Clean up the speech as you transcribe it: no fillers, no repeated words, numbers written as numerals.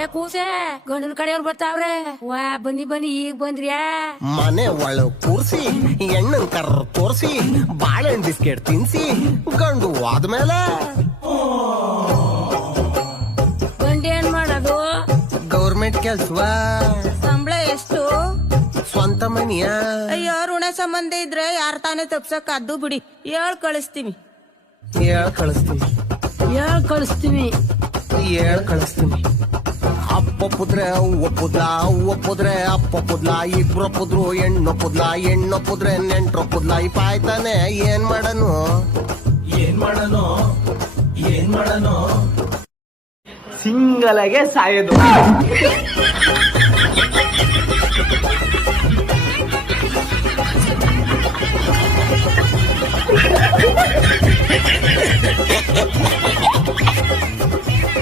ಲೇ ಕೂಸೆ ಗಂಡನ ಕಡೆಯವ್ರು ಬರ್ತಾವ್ರೆ. ವಾ ಬನ್ನಿ ಬನ್ನಿ ಈಗ ಬಂದ್ರ್ಯಾ? ಮನೆ ಒಳ ಕೂರ್ಸಿ ಎಣ್ಣನ್ ಕರ್ ತೋರ್ಸಿ ಬಾಳೆಹಣ್ಣು ಬಿಸ್ಕೆಟ್ ತಿನ್ಸಿ ಗಂಡು ಆದ್ಮೇಲೆ ಗಂಡ ಏನ್ ಮಾಡೋದು? ಗೌರ್ಮೆಂಟ್ ಕೆಲ್ಸವಾ? ಸಂಬಳ ಎಷ್ಟು? ಸ್ವಂತ ಮನಿಯ? ಅಯ್ಯೋ ಋಣ ಸಂಬಂಧ ಇದ್ರೆ ಯಾರ ತಾನೇ ತಪ್ಸಕ್ ಅದ್ದು ಬಿಡಿ, ಹೇಳ್ ಕಳಿಸ್ತೀವಿ. ಹೇಳ್ ಕಳಿಸ್ತೀನಿ. ಹೇಳ್ ಕಳಿಸ್ತೀವಿ. ಹೇಳ್ ಕಳಿಸ್ತೀನಿ. ಅಪ್ಪ ಪುದ್ರೆ ಒಪ್ಪುದ್ಲ, ಒಪ್ಪುದ್ರೆ ಅಪ್ಪ ಪುದ್ಲ, ಇಬ್ರೊಪ್ಪುದ್ರು ಹೆಣ್ಣೊಪ್ಪುದ್ಲ, ಹೆಣ್ಣೊಪ್ಪುದ್ರೆ ನೆಂಟ್ರೊಪ್ಪುದ್ಲ. ಈ ಪಾಯ್ತಾನೆ ಏನ್ ಮಾಡನು? ಸಿಂಗಲಾಗೆ ಸಾಯೋದು.